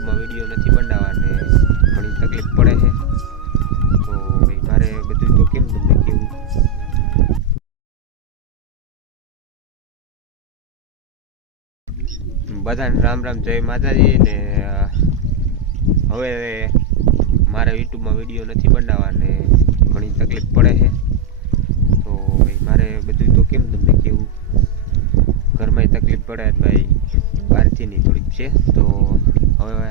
યુટ્યુબમાં વીડિયો નથી બનાવવા ને ઘણી તકલીફ પડે છે. તો ભાઈ મારે બધું તો કેમ તમને કેવું? બધાને રામ રામ, જય માતાજી ને હવે મારે યુટ્યુબમાં વીડિયો નથી બનાવવા ને ઘણી તકલીફ પડે છે. તો ભાઈ મારે બધું તો કેમ તમને કેવું? ઘરમાં તકલીફ પડે ભાઈ બહારથી નહીં થોડીક છે. તો હવે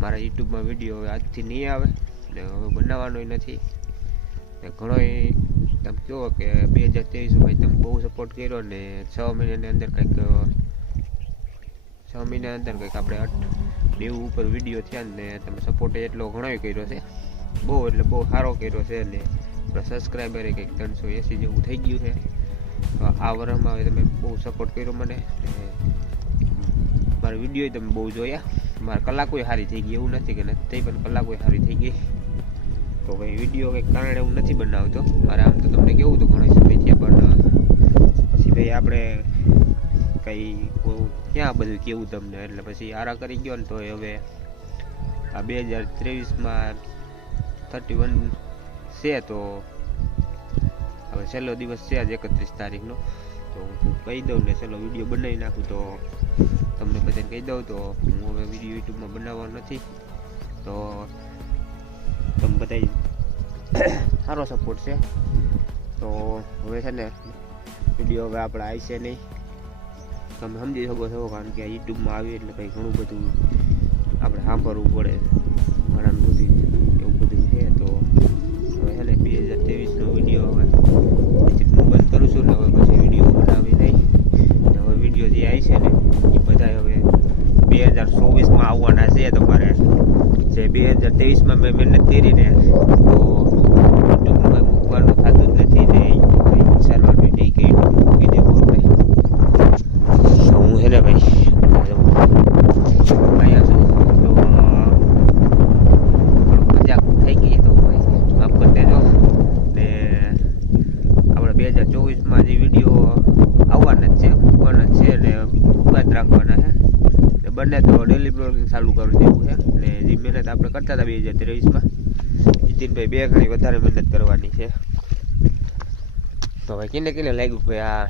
મારા યુટ્યુબમાં વીડિયો હવે આજથી નહીં આવે ને હવે બનાવવાનો નથી. ને ઘણોય તમે કહો કે બે હજાર ત્રેવીસમાં તમે બહુ સપોર્ટ કર્યો ને છ મહિનાની અંદર કંઈક, છ મહિના અંદર કંઈક આપણે અઠ, નેવું ઉપર વીડિયો થયા ને તમે સપોર્ટ એટલો ઘણોય કર્યો છે. બહુ એટલે બહુ સારો કર્યો છે ને સબસ્ક્રાઈબરે કંઈક ત્રણસો એંસી જેવું થઈ ગયું છે. આ વર્ષમાં હવે તમે બહુ સપોર્ટ કર્યો મને મારા વીડિયો તમે બહુ જોયા. મારા કલાકો સારી થઈ ગઈ, એવું નથી કે નથી પણ કલાકો સારી થઈ ગઈ. તો ભાઈ વીડિયો કંઈક કારણે હું નથી બનાવતો. મારે આમ તો તમને કેવું હતું ઘણો સમય થયા, પણ પછી ભાઈ આપણે કંઈ ક્યાં બધું કેવું તમને? એટલે પછી આરા કરી ગયો ને તો હવે આ બે હજાર ત્રેવીસમાં થર્ટી વન છે તો હવે છેલ્લો દિવસ છે આજ એકત્રીસ તારીખનો. તો હું કહી દઉં ને, છેલ્લો વીડિયો બનાવી નાખું તો તમને બધાને કહી દઉં તો હું હવે વીડિયો યુટ્યુબમાં બનાવવાનો નથી. તો તમે બધા સારો સપોર્ટ છે. તો હવે છે ને વીડિયો હવે આપણે આવશે નહીં. તમે સમજી શકો છો કારણ કે યુટ્યુબમાં આવી એટલે કંઈ ઘણું બધું આપણે સાંભળવું પડે. ઘણા બધું એવું બધું છે તો હવે છે ને બે હજાર ત્રેવીસનો વીડિયો હવે પછી હું બંધ કરું છું ને હવે પછી વીડિયો બનાવી નહીં ને હવે વીડિયો જે આવી છે ને એ બધા હવે બે હજાર ચોવીસમાં આવવાના છે તમારે જે બે હજાર ત્રેવીસમાં મેં મહેનત કરીને તો યુટ્યુબમાં મૂકવાનું થતું જ નથી ને સર્વર બી નહીં કે મૂકી દેવું આપણે તો હું છે ને ભાઈ અહીંયા છું તો થોડુંક મજાક થઈ ગઈ તો ભાઈ માફ કરી દેજો ને આપણે બે હજાર ચોવીસમાં જે વીડિયો આવવાના જ છે મૂકવાના જ છે ને બંધ રાખવાના છે ને બંને તો ડેલી બ્લોગિંગ ચાલુ કરી દેવું છે. અને જે મહેનત આપણે કરતા હતા બે હજાર ત્રેવીસમાં જીતિનભાઈ બે ઘણી વધારે મહેનત કરવાની છે. તો ભાઈ કિને કિને લાગ્યું ભાઈ આ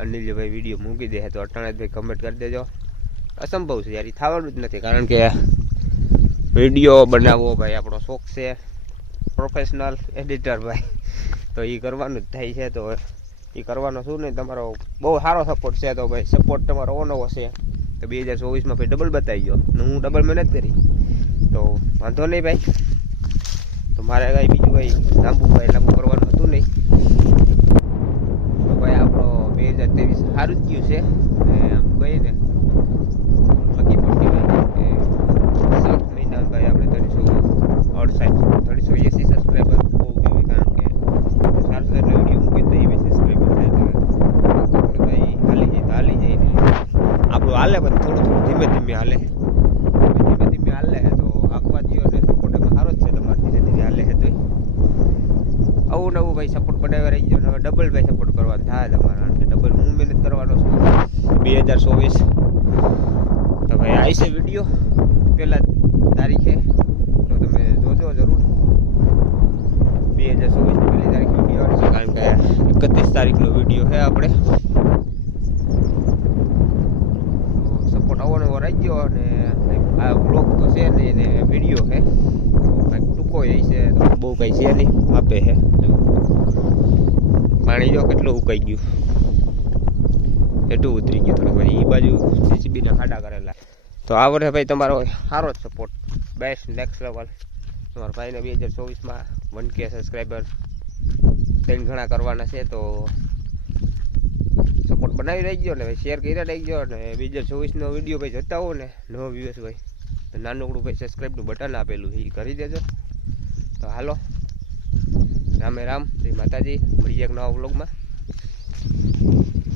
અનિલભાઈ વીડિયો મૂકી દે, તો અટાણે ભાઈ કમેન્ટ કરી દેજો. અસંભવ છે યાર થવાનું જ નથી, કારણ કે વીડિયો બનાવવો ભાઈ આપણો શોખ છે. પ્રોફેશનલ એડિટર ભાઈ. તો એ કરવાનું જ થાય છે, તો એ કરવાનો શું નહીં, તમારો બહુ સારો સપોર્ટ છે, તો ભાઈ સપોર્ટ તમારો ઓનવો છે તો બે હજાર ચોવીસમાં ભાઈ ડબલ બતાવી ગયો. હું ડબલ મહેનત કરી. તો વાંધો નહીં ભાઈ. તો મારે કાંઈ બીજું ભાઈ લાંબુ ભાઈ લાંબુ કરવાનું હતું નહીં. તો ભાઈ આપણો બે હજાર ત્રેવીસ સારું જ ગયું છે ને આમ કહીએ ને લકી પણ કહેવાય કે સાત મહિના ભાઈ આપણે ત્રણસો અડસાઠ ત્રણસો એંસી સબસ્ક્રાઈબર બહુ કહેવાય કારણ કે સારસો એટલે વીડિયો મૂકીને તો એવી સબસ્ક્રાઈબર થાય તો આપણને ભાઈ હાલી જાય તો હાલી જાય ને હાલે પણ થોડું થોડું ધીમે ધીમે હાલે. ધીમે ધીમે હાલે તો આખવા જીઓ ને સપોર્ટ એમાં સારો જ છે તમારે ધીરે ધીરે હાલે છે તોય. આવું નવું ભાઈ સપોર્ટ બનાવી રહી ગયો હવે ડબલ ભાઈ સપોર્ટ કરવાનું થાય તમારે, કારણ કે ડબલ હું મહેનત કરવાનો છું. બે હજાર ચોવીસ. તો ભાઈ આવી છે વીડિયો પહેલા તારીખે. તો તમે જોજો જરૂર. બે હજાર ચોવીસ પહેલી તારીખે વીડિયો આવશે, કારણ કે એકત્રીસ તારીખનો વીડિયો છે આપણે સપોર્ટ ગયો અને આ બ્લોગ તો છે નહીં ને વીડિયો છે કંઈક ટૂંકો એ છે તો બહુ કંઈ છે નહીં, આપે છે. પાણી જો કેટલું ઉકાઈ ગયું. એટલું ઉતરી ગયું થોડું એ બાજુ જેસીબીના ખાડા કરેલા. તો આ વર્ષે ભાઈ તમારો સારો જ સપોર્ટ બેસ્ટ નેક્સ્ટ લેવલ તમારા ભાઈને બે હજાર ચોવીસમાં વન કે સબસ્ક્રાઈબર ત્રણ ઘણા કરવાના છે, તો બનાવી રહી ને શેર કરી રહી ને બે હજાર ચોવીસનો વીડિયો ભાઈ જોતા હો ને, નવો વ્યૂઅર્સ ભાઈ તો નાનકડું ભાઈ સબસ્ક્રાઈબનું બટન આપેલું એ કરી દેજો. તો હાલો, રામે રામ શ્રી માતાજી, મળીએ એક નવા વ્લોગમાં